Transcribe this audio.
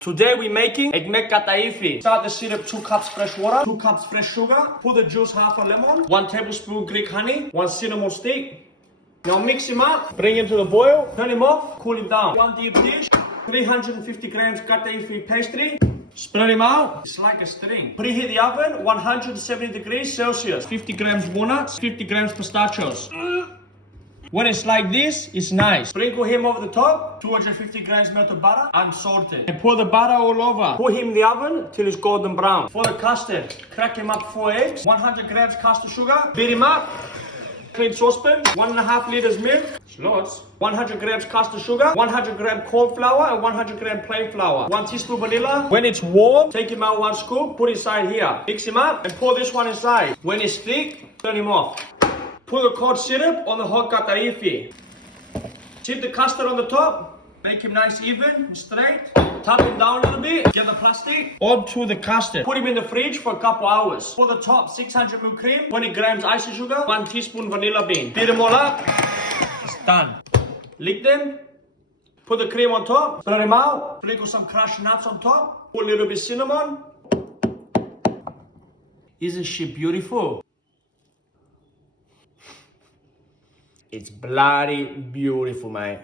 Today we're making Ekmek Kataifi. Start the syrup 2 cups fresh water, 2 cups fresh sugar, put the juice half a lemon, 1 tablespoon Greek honey, 1 cinnamon stick. Now mix him up, bring him to the boil, turn him off, cool him down. 1 deep dish, 350 grams Kataifi pastry. Spread him out, it's like a string. Preheat the oven, 170 degrees Celsius. 50 grams walnuts, 50 grams pistachios. When it's like this, it's nice. Sprinkle him over the top, 250 grams melted butter, unsalted. And pour the butter all over. Put him in the oven till it's golden brown. For the custard, crack him up 4 eggs, 100 grams custard sugar, beat him up. Clean saucepan, 1.5 liters milk, it's lots. 100 grams custard sugar, 100 gram corn flour, and 100 gram plain flour. 1 teaspoon vanilla. When it's warm, take him out 1 scoop, put inside here. Mix him up and pour this one inside. When it's thick, turn him off. Put the cold syrup on the hot kataifi. Tip the custard on the top. Make him nice, even, and straight. Tap him down a little bit. Get the plastic onto the custard. Put him in the fridge for a couple hours. For the top, 600 ml cream, 20 grams icing sugar, 1 teaspoon vanilla bean. Beat them all up. It's done. Lick them. Put the cream on top. Spread them out. Sprinkle some crushed nuts on top. Put a little bit cinnamon. Isn't she beautiful? It's bloody beautiful, mate.